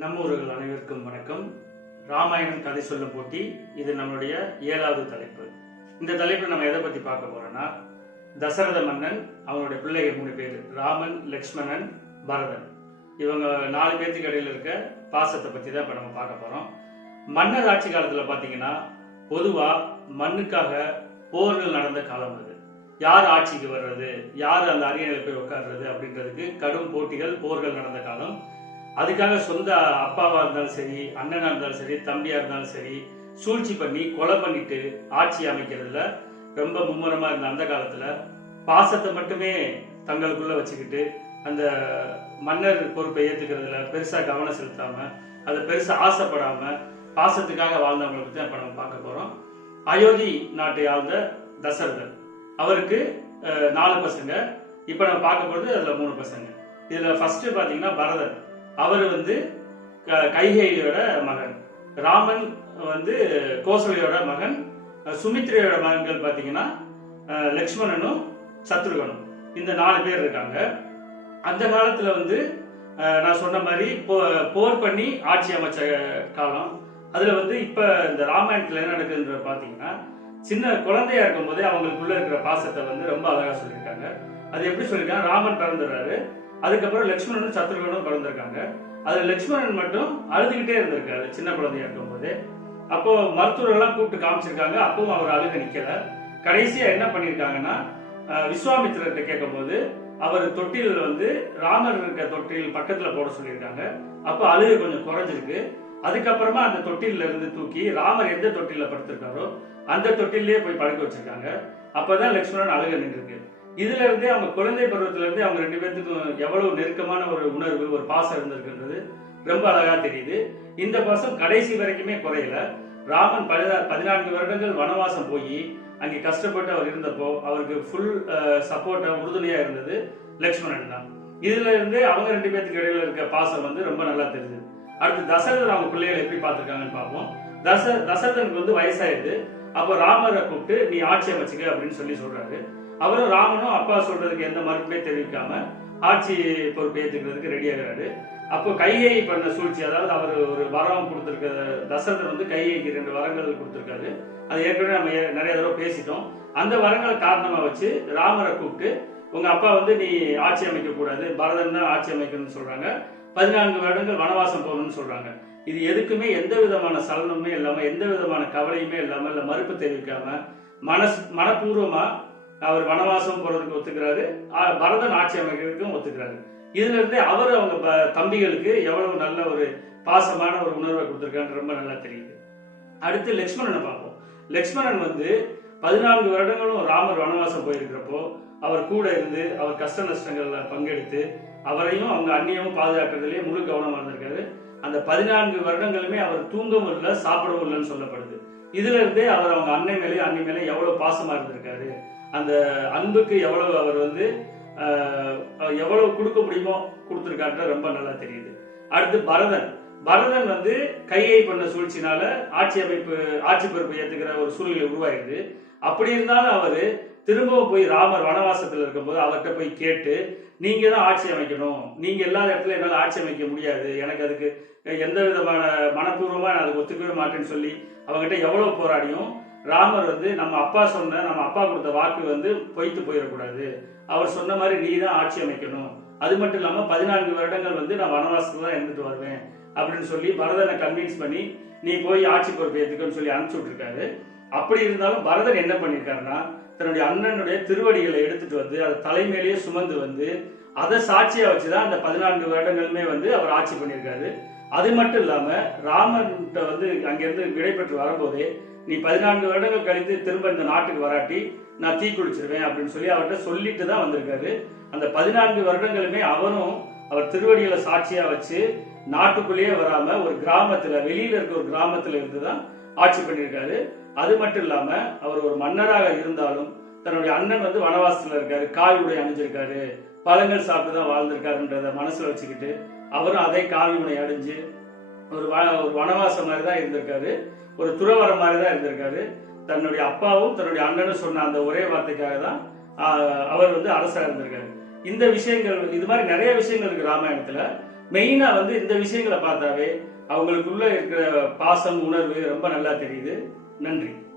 நம்ம ஊர்கள் அனைவருக்கும் வணக்கம். ராமாயணம் கதை சொல்லும் போட்டி. இது நம்மளுடைய 7வது தலைப்பு. இந்த தலைப்பில் நம்ம எதை பற்றி பார்க்க போறோம்னா, தசரத மன்னன், அவங்களுடைய பிள்ளைகள் 3 பேர், ராமன், லக்ஷ்மணன், பரதன். இவங்க 4 பேர்த்துக்கு இடையில இருக்க பாசத்தை பற்றி தான் இப்போ நம்ம பார்க்க போறோம். மன்னர் ஆட்சி காலத்தில் பார்த்தீங்கன்னா, பொதுவாக மண்ணுக்காக போர்கள் நடந்த காலம் அது. யார் ஆட்சிக்கு வர்றது, யார் அந்த அரியணையில் போய் உட்கார்றது அப்படின்றதுக்கு கடும் போட்டிகள், போர்கள் நடந்த காலம். அதுக்காக சொந்த அப்பாவா இருந்தாலும் சரி, அண்ணனா இருந்தாலும் சரி, தம்பியா இருந்தாலும் சரி, சூழ்ச்சி பண்ணி கொலை பண்ணிட்டு ஆட்சி அமைக்கிறதுல ரொம்ப மும்முரமா இருந்த அந்த காலத்துல பாசத்தை மட்டுமே தங்களுக்குள்ள வச்சுக்கிட்டு அந்த மன்னர் பொறுப்பை ஏத்துக்கிறதுல பெருசா கவனம் செலுத்தாம, அதை பெருசா ஆசைப்படாம பாசத்துக்காக வாழ்ந்தவங்களை பத்தி இப்ப நம்ம பார்க்க போறோம். அயோத்தி நாட்டை ஆழ்ந்த தசரதர், அவருக்கு 4 பசங்க. இப்ப நம்ம பார்க்க போறது அதுல 3 பசங்க. இதுல ஃபர்ஸ்ட் பாத்தீங்கன்னா பரதன். அவர் கைகேயியோட மகன். ராமன் கோசலையோட மகன். சுமித்ரையோட மகன்கள் பார்த்தீங்கன்னா லக்ஷ்மணனும் சத்ருகனும். இந்த 4 பேர் இருக்காங்க. அந்த காலத்துல நான் சொன்ன மாதிரி போர் பண்ணி ஆட்சி அமைச்ச காலம். அதுல இப்ப இந்த ராமாயணத்துல என்ன நடக்குதுன்ற பாத்தீங்கன்னா, சின்ன குழந்தையா இருக்கும் போதே அவங்களுக்குள்ள இருக்கிற பாசத்தை ரொம்ப அழகா சொல்லியிருக்காங்க. அது எப்படி சொல்லியிருக்காங்க, ராமன் பிறந்துடுறாரு, அதுக்கப்புறம் லக்ஷ்மணனும் சத்ருகனும் பிறந்திருக்காங்க. அதுல லக்ஷ்மணன் மட்டும் அழுதுகிட்டே இருந்திருக்காரு சின்ன குழந்தையா இருக்கும் போது. அப்போ மருத்துவர்கள்லாம் கூப்பிட்டு காமிச்சிருக்காங்க, அப்பவும் அவர் அழுக நிக்கல. கடைசியா என்ன பண்ணிருக்காங்கன்னா, விஸ்வாமித்திரர்கிட்ட கேட்கும் போது அவர் தொட்டில் ராமர் இருக்க தொட்டில் பக்கத்துல போட சொல்லியிருக்காங்க. அப்போ அழுக கொஞ்சம் குறைஞ்சிருக்கு. அதுக்கப்புறமா அந்த தொட்டில இருந்து தூக்கி ராமர் எந்த தொட்டில படுத்திருக்காரோ அந்த தொட்டிலே போய் படுக்க வச்சிருக்காங்க. அப்பதான் லக்ஷ்மணன் அழுக நின்றுருக்கு. இதுல இருந்தே அவங்க குழந்தை பருவத்துல இருந்தே அவங்க 2 பேர்த்துக்கும் எவ்வளவு நெருக்கமான ஒரு உணர்வு, ஒரு பாசம் இருந்திருக்குன்றது ரொம்ப அழகா தெரியுது. இந்த பாசம் கடைசி வரைக்குமே குறையல. ராமன் 14 வருடங்கள் வனவாசம் போய் அங்கே கஷ்டப்பட்டு அவர் இருந்தப்போ அவருக்கு ஃபுல் சப்போர்ட்டா உறுதுணையா இருந்தது லக்ஷ்மணன் தான். இதுல இருந்து அவங்க 2 பேர்த்துக்கு இடையில இருக்க பாசம் ரொம்ப நல்லா தெரியுது. அடுத்து தசரதன் அவங்க பிள்ளைகளை எப்படி பார்த்திருக்காங்கன்னு பார்ப்போம். தசரதனுக்கு வயசாயிடுது. அப்போ ராமரை கூப்பிட்டு நீ ஆட்சி அமைச்சுக்க அப்படின்னு சொல்றாரு. அவரும் ராமனும் அப்பா சொல்றதுக்கு எந்த மறுப்புமே தெரிவிக்காம ஆட்சி பொறுப்பு ஏற்றுக்கிறதுக்கு ரெடி ஆகிறாரு. அப்போ கைகேயி பண்ண சூழ்ச்சி, அதாவது அவர் ஒரு வரம் கொடுத்திருக்க தசரதன் கைகேயிக்கு 2 வரங்கள் கொடுத்திருக்காரு. அது ஏற்கனவே நம்ம நிறைய தடவை பேசிட்டோம். அந்த வரங்களை காரணமா வச்சு ராமரை கூப்பிட்டு உங்க அப்பா நீ ஆட்சி அமைக்க கூடாது, பரதன் தான் ஆட்சி அமைக்கணும்னு சொல்றாங்க. 14 வருடங்கள் வனவாசம் போகணும்னு சொல்றாங்க. இது எதுக்குமே எந்த விதமான சலனமே இல்லாம, எந்த விதமான கவலையுமே இல்லாம, இல்ல மறுப்பு தெரிவிக்காம மனப்பூர்வமா அவர் வனவாசம் போறதுக்கு ஒத்துக்கிறாரு. பரதன் ஆட்சி அமைக்கிறதுக்கும் ஒத்துக்கிறாரு. இதுல இருந்தே அவர் அவங்க தம்பிகளுக்கு எவ்வளவு நல்ல ஒரு பாசமான ஒரு உணர்வை கொடுத்திருக்கான்னு ரொம்ப நல்லா தெரியுது. அடுத்து லக்ஷ்மணனை பார்ப்போம். லக்ஷ்மணன் 14 வருடங்களும் ராமர் வனவாசம் போயிருக்கிறப்போ அவர் கூட இருந்து அவர் கஷ்ட நஷ்டங்கள்ல பங்கெடுத்து அவரையும் அவங்க அண்ணியமும் பாதுகாக்கிறதுலயே முழு கவனமா இருந்திருக்காரு. அந்த 14 வருடங்களுமே அவர் தூங்கவும் இல்லை, சாப்பிடவும் இல்லைன்னு சொல்லப்படுது. இதுல இருந்தே அவர் அவங்க அன்னை மேலே எவ்வளவு பாசமா இருந்திருக்காரு, அந்த அன்புக்கு எவ்வளவு அவர் எவ்வளவு கொடுக்க முடியுமோ கொடுத்திருக்காரு ரொம்ப நல்லா தெரியுது. அடுத்து பரதன் கையை பண்ண சூழ்ச்சினால ஆட்சி பொறுப்பை ஏத்துக்கிற ஒரு சூழ்நிலை உருவாயிருது. அப்படி இருந்தாலும் அவரு திரும்பவும் போய் ராமர் வனவாசத்துல இருக்கும்போது அவர்கிட்ட போய் கேட்டு, நீங்க தான் ஆட்சி அமைக்கணும், நீங்க இல்லாத இடத்துல என்னால ஆட்சி அமைக்க முடியாது, எனக்கு அதுக்கு எந்த விதமான மனப்பூர்வமா நான் அதுக்கு ஒத்துக்கவே மாட்டேன்னு சொல்லி அவங்ககிட்ட எவ்வளவு போராடியும் ராமர் நம்ம அப்பா கொடுத்த வாக்கு பொய்த்து போயிடக்கூடாது, அவர் சொன்ன மாதிரி நீ தான் ஆட்சி அமைக்கணும், அது மட்டும் இல்லாம 14 வருடங்கள் நான் வனவாசத்துல தான் இருந்துட்டு வருவேன் அப்படின்னு சொல்லி பரதனை கன்வின்ஸ் பண்ணி நீ போய் ஆட்சி பொறுப்பை ஏத்துக்கன்னு சொல்லி அனுப்பிச்சு விட்டுருக்காரு. அப்படி இருந்தாலும் பரதன் என்ன பண்ணிருக்காருன்னா, தன்னுடைய அண்ணனுடைய திருவடிகளை எடுத்துட்டு அதை தலைமையிலேயே சுமந்து அதை சாட்சியா வச்சுதான் அந்த 14 வருடங்களுமே அவர் ஆட்சி பண்ணியிருக்காரு. அது மட்டும் இல்லாம ராமன்கிட்ட அங்கிருந்து விடைபெற்று வரும்போதே நீ 14 வருடங்கள் கழித்து திரும்ப இந்த நாட்டுக்கு வராட்டி நான் தீக்குளிச்சிருவேன் அப்படின்னு சொல்லி அவர்கிட்ட சொல்லிட்டு தான் வந்திருக்காரு. அந்த 14 வருடங்களுமே அவர் திருவடிகளை சாட்சியா வச்சு நாட்டுக்குள்ளேயே வராம ஒரு கிராமத்துல, வெளியில இருக்க ஒரு கிராமத்துல இருந்துதான் ஆட்சி பண்ணியிருக்காரு. அது மட்டும் இல்லாம அவர் ஒரு மன்னராக இருந்தாலும் தன்னுடைய அண்ணன் வனவாசத்துல இருக்காரு, காய் உடை அணிஞ்சிருக்காரு, பழங்கள் சாப்பிட்டு தான் வாழ்ந்திருக்காருன்றத மனசுல வச்சுக்கிட்டு அவரும் அதே காவி உடை அணிஞ்சு ஒரு வனவாசம் மாதிரி தான் இருந்திருக்காரு, ஒரு துறவரம் மாதிரி தான் இருந்திருக்காரு. தன்னுடைய அப்பாவும் தன்னுடைய அண்ணனும் சொன்ன அந்த ஒரே வார்த்தைக்காக தான் அவர் அரசா இருந்திருக்காரு. இந்த விஷயங்கள், இது மாதிரி நிறைய விஷயங்கள் இருக்கு ராமாயணத்துல. மெயினா வந்து இந்த விஷயங்களை பார்த்தாவே அவங்களுக்குள்ள இருக்கிற பாசம் உணர்வு ரொம்ப நல்லா தெரியுது. நன்றி.